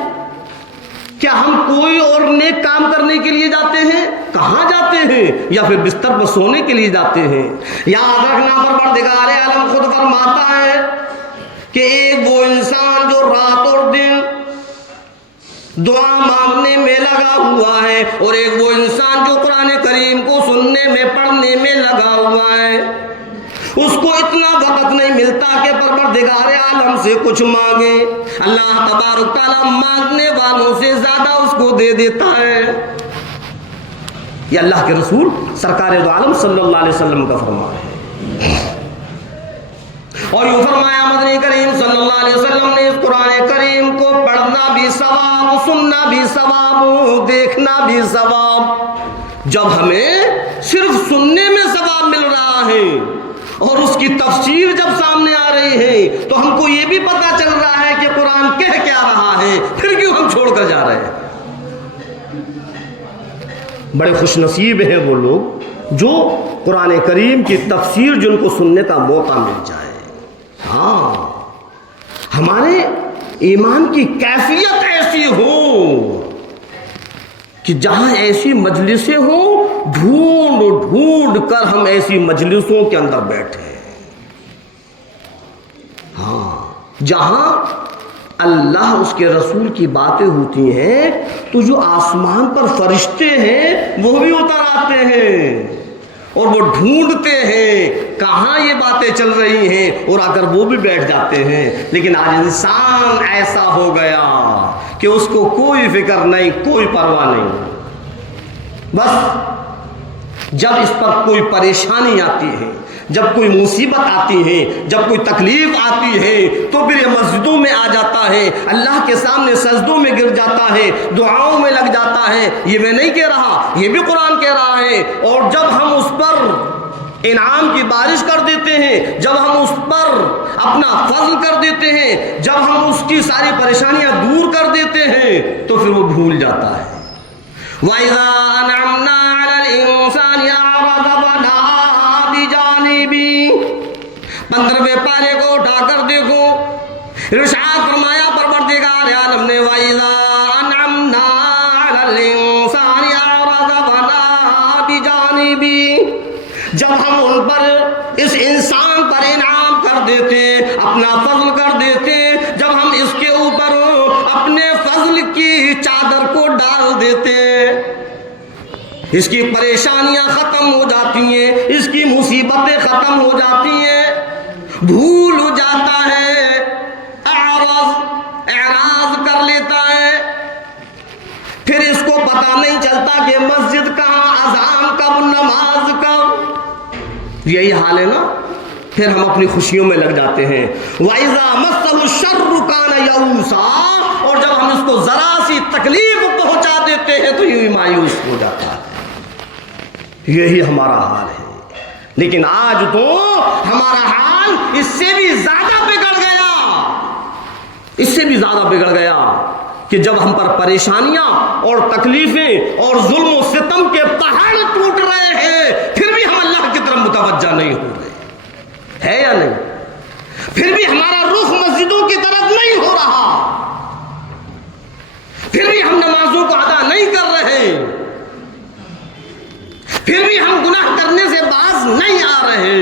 کیا ہم کوئی اور نیک کام کرنے کے لیے جاتے ہیں؟ کہاں جاتے ہیں؟ یا پھر بستر پر سونے کے لیے جاتے ہیں؟ یاد رکھنا پروردگار عالم خود فرماتا ہے کہ ایک وہ انسان جو رات اور دن دعا مانگنے میں لگا ہوا ہے اور ایک وہ انسان جو قرآن کریم کو سننے میں، پڑھنے میں لگا ہوا ہے، اس کو اتنا وقت نہیں ملتا کہ پروردگار عالم سے کچھ مانگے. اللہ تبارک تعالیٰ مانگنے والوں سے زیادہ اس کو دے دیتا ہے. یہ اللہ کے رسول سرکار دو عالم صلی اللہ علیہ وسلم کا فرمان ہے. اور یوں فرمایا مدنی کریم صلی اللہ علیہ وسلم نے اس قرآن کریم کو پڑھنا بھی ثواب، سننا بھی ثواب، دیکھنا بھی ثواب. جب ہمیں صرف سننے میں ثواب مل رہا ہے اور اس کی تفسیر جب سامنے آ رہی ہے تو ہم کو یہ بھی پتا چل رہا ہے کہ قرآن کہہ کیا رہا ہے، پھر کیوں ہم چھوڑ کر جا رہے ہیں؟ بڑے خوش نصیب ہیں وہ لوگ جو قرآن کریم کی تفسیر جن کو سننے کا موقع مل جائے. ہاں، ہمارے ایمان کی کیفیت ایسی ہو کہ جہاں ایسی مجلسیں ہوں ڈھونڈ ڈھونڈ کر ہم ایسی مجلسوں کے اندر بیٹھے. ہاں، جہاں اللہ اس کے رسول کی باتیں ہوتی ہیں تو جو آسمان پر فرشتے ہیں وہ بھی اتر آتے ہیں اور وہ ڈھونڈتے ہیں کہاں یہ باتیں چل رہی ہیں اور آ کر وہ بھی بیٹھ جاتے ہیں. لیکن آج انسان ایسا ہو گیا کہ اس کو کوئی فکر نہیں، کوئی پرواہ نہیں. بس جب اس پر کوئی پریشانی آتی ہے، جب کوئی مصیبت آتی ہے، جب کوئی تکلیف آتی ہے تو پھر یہ مسجدوں میں آ جاتا ہے، اللہ کے سامنے سجدوں میں گر جاتا ہے، دعاؤں میں لگ جاتا ہے. یہ میں نہیں کہہ رہا، یہ بھی قرآن کہہ رہا ہے. اور جب ہم اس پر انعام کی بارش کر دیتے ہیں، جب ہم اس پر اپنا فضل کر دیتے ہیں، جب ہم اس کی ساری پریشانیاں دور کر دیتے ہیں تو پھر وہ بھول جاتا ہے۔ وَإِذَا أَنْعَمْنَا عَلَى الْإِنسَانِ أَعْرَضَ وَنَأَىٰ بِجَانِبِهِ۔ 15ویں پارے کو اٹھا کر دیکھو، ارشاد فرمایا پروردگار عالم نے وَإِذَا أَنْعَمْنَا عَلَى الْإِنسَانِ أَعْرَضَ وَنَأَىٰ بِجَانِبِهِ، جب ہم ان پر، اس انسان پر انعام کر دیتے، اپنا فضل کر دیتے، جب ہم اس کے اوپر اپنے فضل کی چادر کو ڈال دیتے، اس کی پریشانیاں ختم ہو جاتی ہیں، اس کی مصیبتیں ختم ہو جاتی ہیں، بھول ہو جاتا ہے، اعراض کر لیتا ہے، پھر اس کو پتہ نہیں چلتا کہ مسجد کہاں، اذان کب، نماز کب۔ یہی حال ہے نا، پھر ہم اپنی خوشیوں میں لگ جاتے ہیں۔ وَإِذَا مَسَّهُ الشَّرُّ كَانَ يَئُوسًا، اور جب ہم اس کو ذرا سی تکلیف پہنچا دیتے ہیں تو یوں مایوس ہو جاتا ہے۔ یہی ہمارا حال ہے، لیکن آج تو ہمارا حال اس سے بھی زیادہ بگڑ گیا، اس سے بھی زیادہ بگڑ گیا کہ جب ہم پر پریشانیاں اور تکلیفیں اور ظلم و ستم کے پہاڑ ٹوٹ رہے ہیں، پھر بھی ہم اللہ کی طرف متوجہ نہیں ہو رہے، ہے یا نہیں؟ پھر بھی ہمارا رخ مسجدوں کی طرف نہیں ہو رہا، پھر بھی ہم نمازوں کو ادا نہیں کر رہے، پھر بھی ہم گناہ کرنے سے باز نہیں آ رہے۔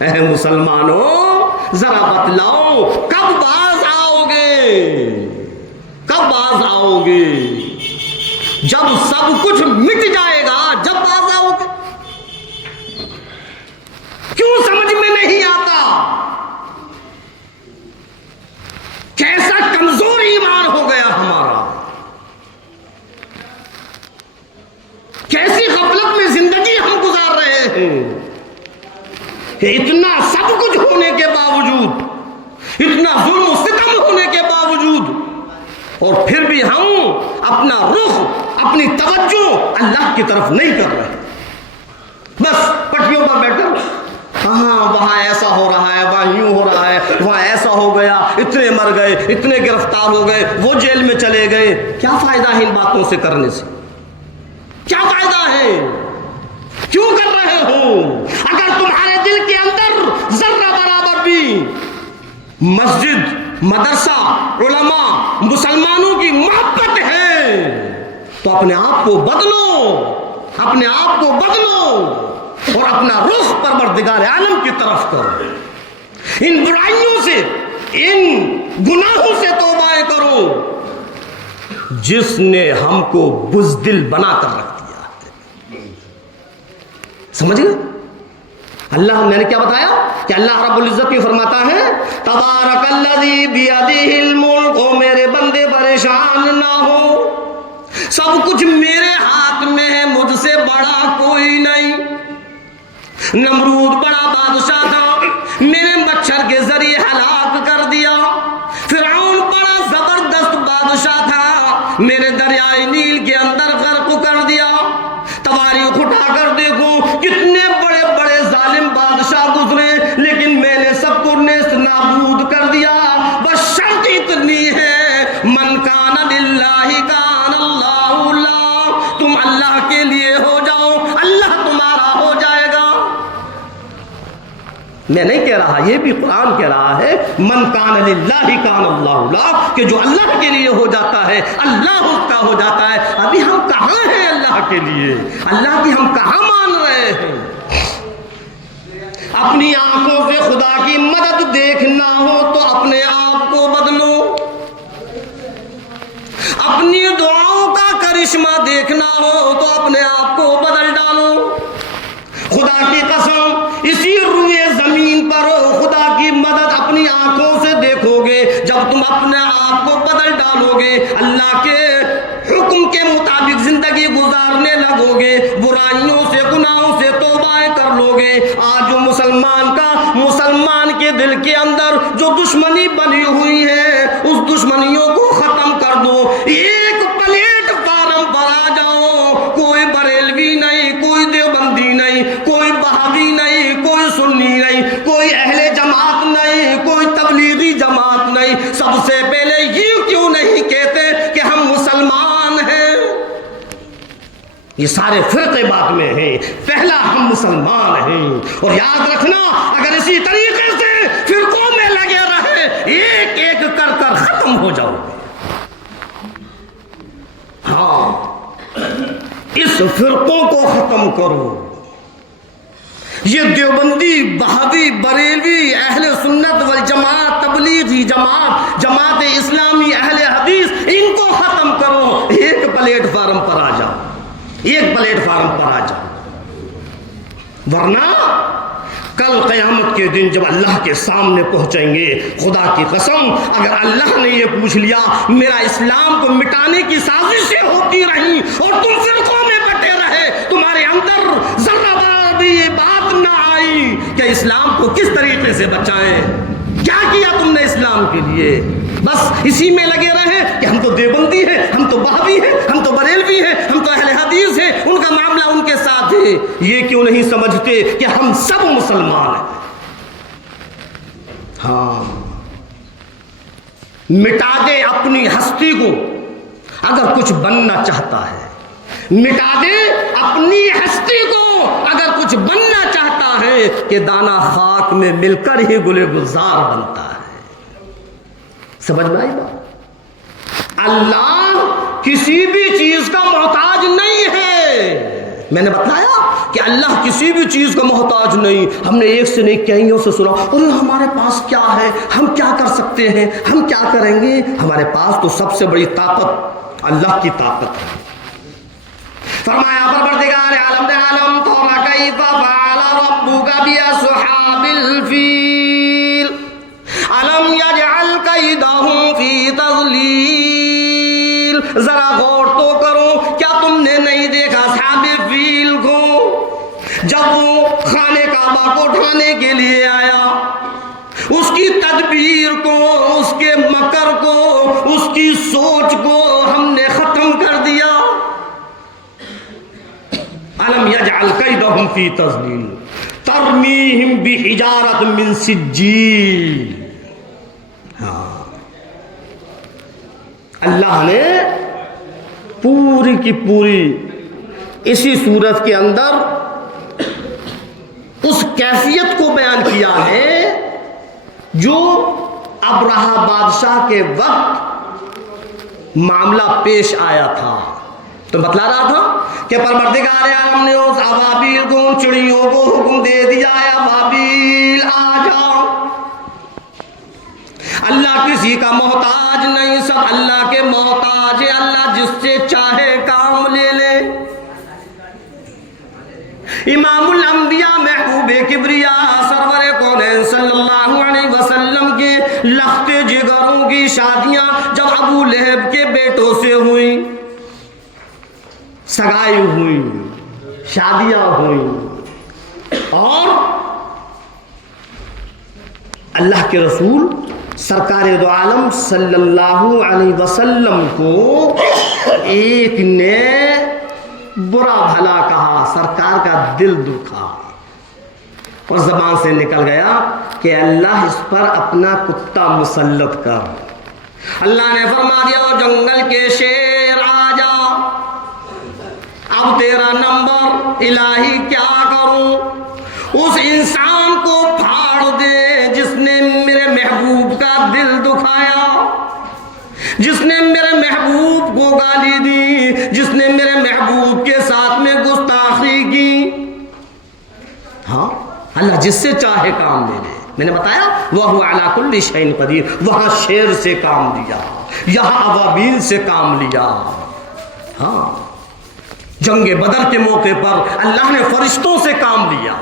اے مسلمانوں، ذرا بتلاؤ کب باز آؤ گے؟ کب باز آؤ گے؟ جب سب کچھ مٹ جائے گا، جب باز آؤ گے؟ کیوں سمجھ میں نہیں آتا؟ کیسا کمزور ایمان ہو گیا ہمارا، کیسی غفلت میں زندگی ہم گزار رہے ہیں کہ اتنا سب کچھ ہونے کے باوجود، اتنا ظلم و ستم ہونے کے باوجود، اور پھر بھی ہم اپنا رخ، اپنی توجہ اللہ کی طرف نہیں کر رہے، بس پٹیوں پر بیٹھے، ہاں وہاں ایسا ہو رہا ہے، وہاں یوں ہو رہا ہے، وہاں ایسا ہو گیا، اتنے مر گئے، اتنے گرفتار ہو گئے، وہ جیل میں چلے گئے۔ کیا فائدہ ہے ان باتوں سے کرنے سے؟ کیا فائدہ ہے؟ کیوں کر رہے ہو؟ اگر تمہارے دل کے اندر ذرہ برابر بھی مسجد، مدرسہ، علماء، مسلمانوں کی محبت ہے تو اپنے آپ کو بدلو، اپنے آپ کو بدلو اور اپنا رخ پروردگار عالم کی طرف کرو، ان برائیوں سے، ان گناہوں سے توبہ کرو جس نے ہم کو بزدل بنا کر رکھ دیا ہے۔ سمجھ گئے؟ اللہ، میں نے کیا بتایا کہ اللہ رب العزت یہ فرماتا ہے تبارک الذی بیدہ الملک، او میرے بندے پریشان نہ ہو، سب کچھ میرے ہاتھ میں ہے، مجھ سے بڑا کوئی نہیں۔ نمرود بڑا بادشاہ تھا، میرے مچھر کے ذریعے ہلاک کر دیا۔ فرعون بڑا زبردست بادشاہ تھا، میرے دریائے نیل کے اندر غرق کر دیا۔ تواریخ اٹھا کر دیکھو کتنے بڑے بڑے ظالم بادشاہ گزرے، لیکن میں نے سب کو نیست نابود کر دیا۔ بس شرط اتنی ہے، من کان للہ کان اللہ لہ، تم اللہ کے لیے ہو جاؤ، اللہ تمہارا ہو جائے گا۔ میں نہیں کہہ رہا، یہ بھی قرآن کہہ رہا ہے من کان للہ کان اللہ لہ، کہ جو اللہ کے لیے ہو جاتا ہے اللہ اس کا ہو جاتا ہے۔ ابھی ہم کہاں ہیں اللہ کے لیے؟ اللہ کی ہم کہاں مان رہے ہیں؟ اپنی آنکھوں سے خدا کی مدد دیکھنا ہو تو اپنے آپ کو بدلو، اپنی دعاؤں کا کرشمہ دیکھنا ہو تو اپنے آپ کو بدل ڈالو۔ خدا کی قسم، اسی روئے زمین پر خدا کی مدد اپنی آنکھوں سے دیکھو گے جب تم اپنے آپ کو بدل ڈالو گے، اللہ کے حکم کے مطابق زندگی گزارنے لگو گے، برائیوں سے، گناہوں سے توبہ کر لو گے۔ آج جو مسلمان کے دل کے اندر جو دشمنی بنی ہوئی ہے، اس دشمنیوں کو ختم کر دو، ایک پلیٹ فارم پر آ جاؤ، کوئی بریلوی نہیں، کوئی دیوبندی نہیں، کوئی بہاوی نہیں، یہ سارے فرقے بعد میں ہیں، پہلا ہم مسلمان ہیں۔ اور یاد رکھنا اگر اسی طریقے سے فرقوں میں لگے رہے ایک ایک کر کر ختم ہو جاؤ گے۔ ہاں اس فرقوں کو ختم کرو، یہ دیوبندی، بہاوی، بریلوی، اہل سنت والجماعت، تبلیغی جماعت، جماعت اسلامی، اہل حدیث، ان کو ختم کرو، ایک پلیٹ فارم پر آ جاؤ، ایک پلیٹ فارم پر آ جاؤ۔ ورنہ کل قیامت کے دن جب اللہ کے سامنے پہنچیں گے، خدا کی قسم اگر اللہ نے یہ پوچھ لیا میرا اسلام کو مٹانے کی سازشیں ہوتی رہیں اور تم فرقوں میں بٹے رہے، تمہارے اندر ذرہ بار بھی یہ بات نہ آئی کہ اسلام کو کس طریقے سے بچائیں، کیا کیا تم نے اسلام کے لیے؟ بس اسی میں لگے رہے کہ ہم تو دیوبندی ہیں، ہم تو بہاوی ہیں، ہم تو بریلوی ہیں، ہم تو اہل حدیث ہیں، ان کا معاملہ ان کے ساتھ ہے۔ یہ کیوں نہیں سمجھتے کہ ہم سب مسلمان ہیں؟ ہاں مٹا دے اپنی ہستی کو اگر کچھ بننا چاہتا ہے، مٹا دے اپنی ہستی کو اگر کچھ بننا چاہتا ہے، کہ دانہ خاک میں مل کر ہی گل گلزار بنتا ہے۔ سمجھ میں آئی بات؟ اللہ کسی بھی چیز کا محتاج نہیں ہے۔ میں نے بتلایا کہ اللہ کسی بھی چیز کا محتاج نہیں۔ ہم نے ایک سے نہیں کئیوں سے سنا اور ہمارے پاس کیا ہے، ہم کیا کر سکتے ہیں، ہم کیا کریں گے؟ ہمارے پاس تو سب سے بڑی طاقت اللہ کی طاقت ہے۔ فرمایا پروردگار عالم نے عالم ترى كيف فعل ربك بأصحاب الفیل الم يجعل كيدهم في تضلیل۔ ذرا غور تو کرو، کیا تم نے نہیں دیکھا اصحاب فیل کو جب وہ خانہ کعبہ کو اٹھانے کے لیے آیا، اس کی تدبیر کو، اس کے مکر کو، اس کی سوچ کو ہم نے ختم کر دیا۔ الم یجعل کیدہم فی تضلیل ترمیہم بحجارۃ من سجیل۔ ہاں اللہ نے پوری کی پوری اسی صورت کے اندر اس کیفیت کو بیان کیا ہے جو ابرہہ بادشاہ کے وقت معاملہ پیش آیا تھا۔ تو بتلا رہا تھا کہ پروردگار عالم نے اس ابابیل کو، چڑیوں کو حکم دے دیا ہے ابابیل آ جاؤ۔ اللہ کسی کا محتاج نہیں، سب اللہ کے محتاج ہے۔ اللہ جس سے چاہے کام لے لے۔ امام الانبیاء محبوب کبریاء سرور کونین صلی اللہ علیہ وسلم کے لخت جگروں کی شادیاں جب ابو لہب کے بیٹوں سے ہوئیں، سگائی ہوئی، شادیاں ہوئی، اور اللہ کے رسول سرکار دو عالم صلی اللہ علیہ وسلم کو ایک نے برا بھلا کہا، سرکار کا دل دکھا اور زبان سے نکل گیا کہ اللہ اس پر اپنا کتا مسلط کر۔ اللہ نے فرما دیا جنگل کے شیر آ جا، اب تیرا نمبر، الہی کیا کروں؟ اس انسان کو پھاڑ دے جس نے میرے محبوب کا دل دکھایا، جس نے میرے محبوب کو گالی دی، جس نے میرے محبوب کے ساتھ میں گستاخی کی۔ ہاں اللہ جس سے چاہے کام لے لے۔ میں نے بتایا وَهُوَ عَلَى كُلِّ شَيْءٍ قَدِيرٌ، وہاں شیر سے کام لیا، یہاں ابابیل سے کام لیا۔ ہاں جنگ بدر کے موقع پر اللہ نے فرشتوں سے کام لیا۔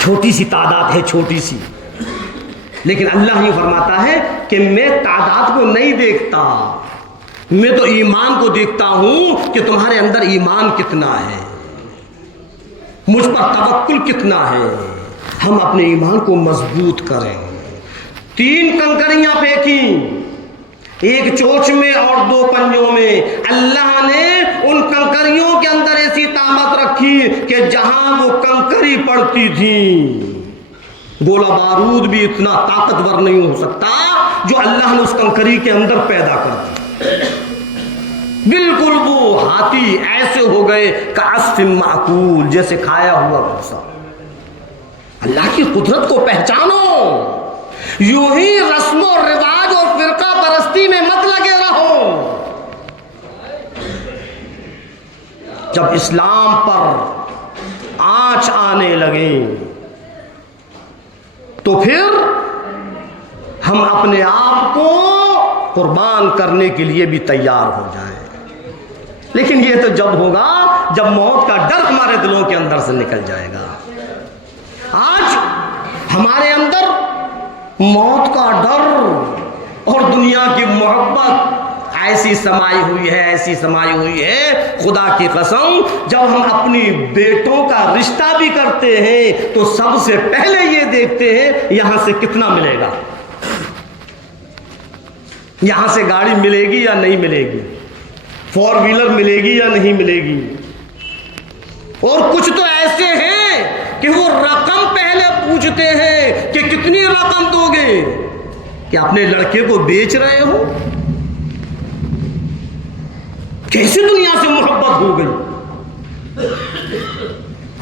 چھوٹی سی تعداد ہے، چھوٹی سی، لیکن اللہ یہ فرماتا ہے کہ میں تعداد کو نہیں دیکھتا، میں تو ایمان کو دیکھتا ہوں کہ تمہارے اندر ایمان کتنا ہے، مجھ پر توکل کتنا ہے۔ ہم اپنے ایمان کو مضبوط کریں۔ 3 کنکریاں پھینکی، ایک چوچ میں اور 2 پنجوں میں۔ اللہ نے ان کنکریوں کے اندر ایسی طاقت رکھی کہ جہاں وہ کنکری پڑتی تھی گولہ بارود بھی اتنا طاقتور نہیں ہو سکتا جو اللہ نے اس کنکری کے اندر پیدا کر دی۔ بالکل وہ ہاتھی ایسے ہو گئے کعصف معقول، جیسے کھایا ہوا بھوسا۔ اللہ کی قدرت کو پہچانو، یوں ہی رسم و رواج اور فرقہ پرستی میں مت لگے رہو۔ جب اسلام پر آنچ آنے لگے تو پھر ہم اپنے آپ کو قربان کرنے کے لیے بھی تیار ہو جائیں، لیکن یہ تو جب ہوگا جب موت کا ڈر ہمارے دلوں کے اندر سے نکل جائے گا۔ آج ہمارے اندر موت کا ڈر اور دنیا کی محبت ایسی سمائی ہوئی ہے، ایسی سمائی ہوئی ہے، خدا کی قسم جب ہم اپنی بیٹوں کا رشتہ بھی کرتے ہیں تو سب سے پہلے یہ دیکھتے ہیں یہاں سے کتنا ملے گا، یہاں سے گاڑی ملے گی یا نہیں ملے گی، 4 ویلر ملے گی یا نہیں ملے گی۔ اور کچھ تو ایسے ہیں کہ وہ رقم پہلے پوچھتے ہیں کہ کتنی رقم دو گے، کہ اپنے لڑکے کو بیچ رہے ہو؟ کیسی دنیا سے محبت ہو گئی؟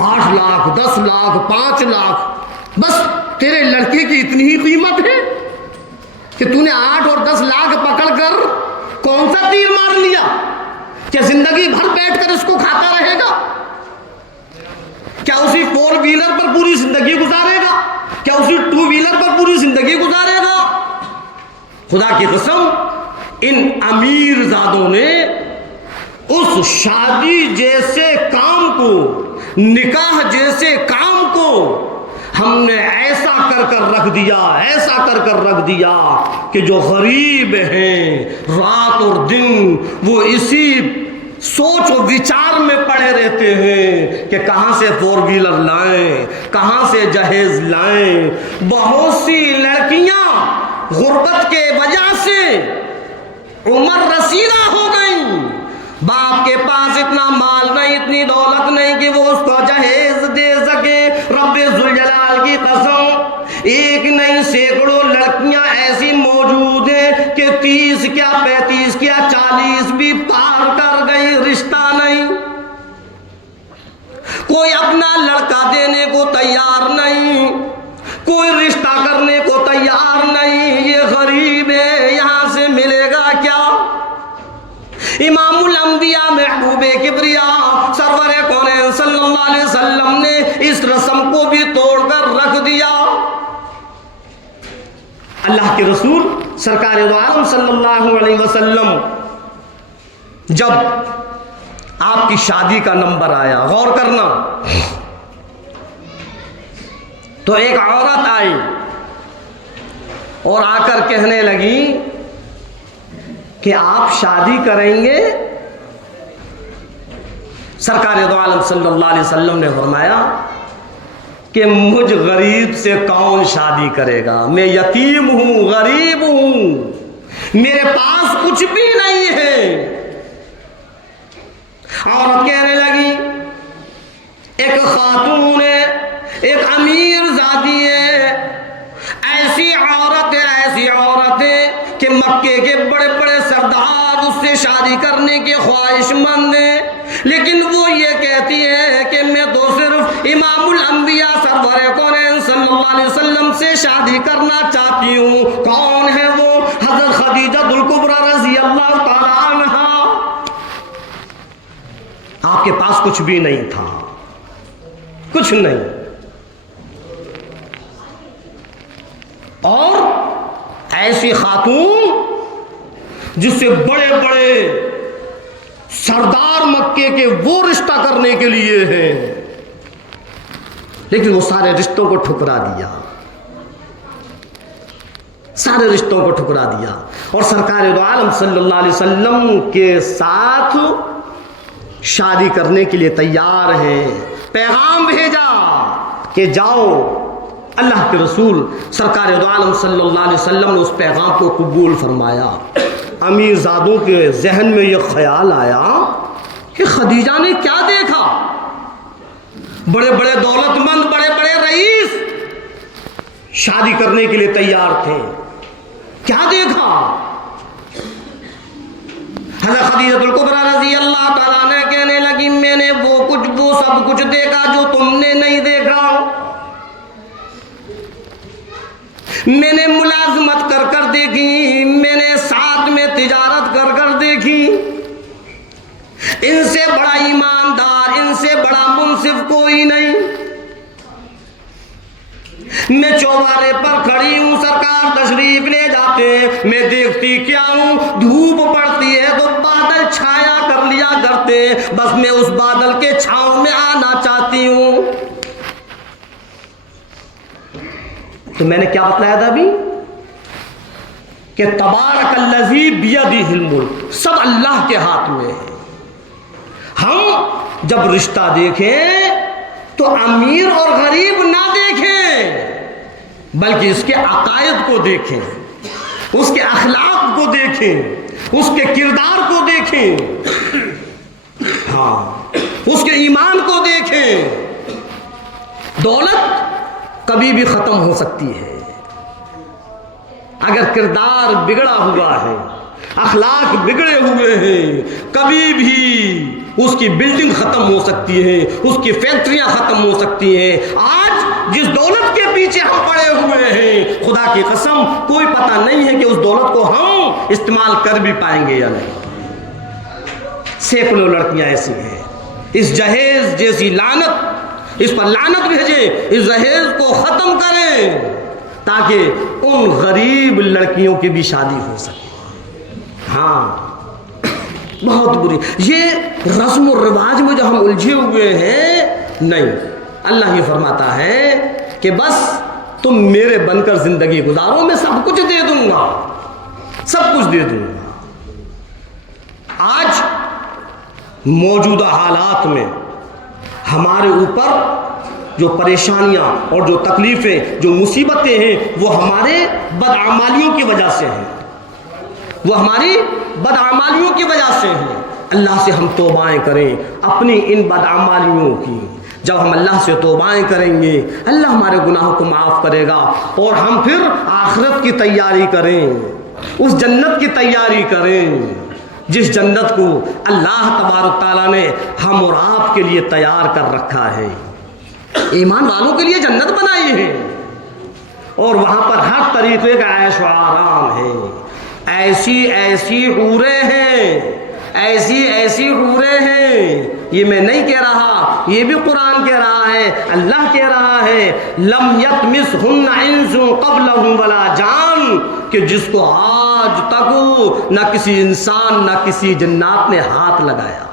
8 لاکھ 10 لاکھ 5 لاکھ، بس تیرے لڑکے کی اتنی ہی قیمت ہے کہ تو نے 8 اور 10 لاکھ پکڑ کر کون سا تیر مار لیا کہ زندگی بھر بیٹھ کر اس کو کھاتا رہے گا؟ کیا اسی 4 ویلر پر پوری زندگی گزارے گا؟ کیا اسی 2 ویلر پر پوری زندگی گزارے گا؟ خدا کی قسم ان امیر زادوں نے اس شادی جیسے کام کو، نکاح جیسے کام کو ہم نے ایسا کر رکھ دیا، ایسا کر رکھ دیا کہ جو غریب ہیں رات اور دن وہ اسی سوچ و وچار میں پڑے رہتے ہیں کہ کہاں سے 4 ویلر لائیں، کہاں سے جہیز لائیں۔ بہت سی لڑکیاں غربت کے وجہ سے عمر رسیدہ ہو گئیں، باپ کے پاس اتنا مال نہیں، اتنی دولت نہیں کہ وہ اس کو جہیز دے سکے۔ رب ذوالجلال کی قسم ایک نہیں سینکڑوں لڑکیاں ایسی موجود ہیں کہ 30 کیا 35 کیا 40 بھی پار کر گئی، رشتہ نہیں، کوئی اپنا لڑکا دینے کو تیار نہیں، کوئی رشتہ کرنے کو تیار نہیں۔ یہ غریب ہے، یہاں سے ملے گا کیا؟ امام الانبیاء محبوب کبریا سرور کونین صلی اللہ علیہ وسلم نے اس رسم کو بھی توڑ کر رکھ دیا۔ اللہ کے رسول سرکار دو عالم صلی اللہ علیہ وسلم جب آپ کی شادی کا نمبر آیا، غور کرنا، تو ایک عورت آئی اور آ کر کہنے لگی کہ آپ شادی کریں گے؟ سرکار دو عالم صلی اللہ علیہ وسلم نے فرمایا کہ مجھ غریب سے کون شادی کرے گا؟ میں یتیم ہوں، غریب ہوں، میرے پاس کچھ بھی نہیں ہے۔ عورت کہنے لگی ایک خاتون ہے، ایک امیر زادی ہے، ایسی عورت ہے کہ مکے کے بڑے بڑے سردار اس سے شادی کرنے کے خواہش مند ہیں، لیکن وہ یہ کہتی ہے کہ میں تو صرف امام الانبیاء سرور کونین صلی اللہ علیہ وسلم سے شادی کرنا چاہتی ہوں۔ کون ہے وہ؟ حضرت خدیجہ الکبریٰ رضی اللہ تعالی عنہا۔ آپ کے پاس کچھ بھی نہیں تھا، کچھ نہیں، اور ایسی خاتون جس سے بڑے بڑے سردار مکے کے وہ رشتہ کرنے کے لیے ہیں، لیکن وہ سارے رشتوں کو ٹھکرا دیا، سارے رشتوں کو ٹھکرا دیا، اور سرکار دو عالم صلی اللہ علیہ وسلم کے ساتھ شادی کرنے کے لیے تیار ہیں۔ پیغام بھیجا کہ جاؤ۔ اللہ کے رسول سرکار دو عالم صلی اللہ علیہ وسلم نے اس پیغام کو قبول فرمایا۔ امیر زادوں کے ذہن میں یہ خیال آیا کہ خدیجہ نے کیا دیکھا؟ بڑے بڑے دولت مند، بڑے بڑے رئیس شادی کرنے کے لیے تیار تھے، کیا دیکھا؟ حضرت خدیجہ الکبریٰ رضی اللہ تعالیٰ عنہ کہنے لگی میں نے وہ سب کچھ دیکھا جو تم نے نہیں دیکھا. میں نے ملازمت کر کر دیکھی, میں نے ساتھ میں تجارت کر کر دیکھی. ان سے بڑا ایماندار, ان سے بڑا منصف کوئی نہیں. میں چوبارے پر کھڑی ہوں, سرکار تشریف لے جاتے ہیں, میں دیکھتی کیا ہوں, دھوپ پڑتی ہے تو بادل چھایا کر لیا کرتے, بس میں اس بادل کے چھاؤں میں آنا چاہتی ہوں. تو میں نے کیا بتلایا تھا ابھی کہ تبارک الذی بیدہ الملک, سب اللہ کے ہاتھ میں ہے. ہم جب رشتہ دیکھیں تو امیر اور غریب نہ دیکھیں, بلکہ اس کے عقائد کو دیکھیں, اس کے اخلاق کو دیکھیں, اس کے کردار کو دیکھیں, ہاں اس کے ایمان کو دیکھیں. دولت کبھی بھی ختم ہو سکتی ہے, اگر کردار بگڑا ہوا ہے, اخلاق بگڑے ہوئے ہیں, کبھی بھی اس کی بلڈنگ ختم ہو سکتی ہے, اس کی فیکٹریاں ختم ہو سکتی ہیں. آج جس دولت کے پیچھے ہم پڑے ہوئے ہیں, خدا کی قسم کوئی پتہ نہیں ہے کہ اس دولت کو ہم استعمال کر بھی پائیں گے یا نہیں. سینکڑوں لڑکیاں ایسی ہیں, اس جہیز جیسی لعنت, اس پر لعنت بھیجیں, اس جہیز کو ختم کریں تاکہ ان غریب لڑکیوں کی بھی شادی ہو سکے. ہاں بہت بری یہ رسم و رواج میں جو ہم الجھے ہوئے ہیں. نہیں, اللہ یہ فرماتا ہے کہ بس تم میرے بن کر زندگی گزارو, میں سب کچھ دے دوں گا, سب کچھ دے دوں گا. آج موجودہ حالات میں ہمارے اوپر جو پریشانیاں اور جو تکلیفیں, جو مصیبتیں ہیں, وہ ہمارے بدعمالیوں کی وجہ سے ہیں, وہ ہماری بدعمالیوں کی وجہ سے ہیں. اللہ سے ہم توبائیں کریں اپنی ان بدعمالیوں کی. جب ہم اللہ سے توبائیں کریں گے, اللہ ہمارے گناہوں کو معاف کرے گا, اور ہم پھر آخرت کی تیاری کریں, اس جنت کی تیاری کریں جس جنت کو اللہ تبارک تعالیٰ نے ہم اور آپ کے لیے تیار کر رکھا ہے. ایمان والوں کے لیے جنت بنائی ہے, اور وہاں پر ہر طریقے کا عیش و آرام ہے. ایسی ایسی حوریں ہیں, ایسی ایسی حوریں ہیں. یہ میں نہیں کہہ رہا, یہ بھی قرآن کہہ رہا ہے, اللہ کہہ رہا ہے, لم یطمثہن انس قبلہم ولا جان, کہ جس کو آج تک نہ کسی انسان نہ کسی جنات نے ہاتھ لگایا.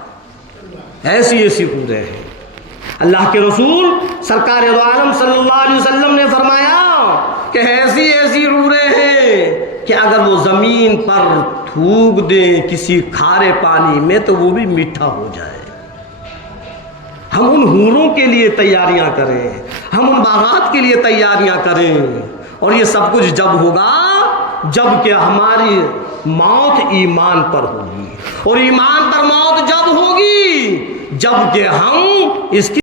ایسی ایسی حوریں ہیں. اللہ کے رسول سرکار دو عالم صلی اللہ علیہ وسلم نے فرمایا کہ ایسی ایسی حوریں ہیں کہ اگر وہ زمین پر تھوک دیں کسی کھارے پانی میں تو وہ بھی میٹھا ہو جائے. ہم ان حوروں کے لیے تیاریاں کریں, ہم ان باغات کے لیے تیاریاں کریں, اور یہ سب کچھ جب ہوگا جب کہ ہماری موت ایمان پر ہوگی, اور ایمان پر موت جب ہوگی جب کہ ہم اس کی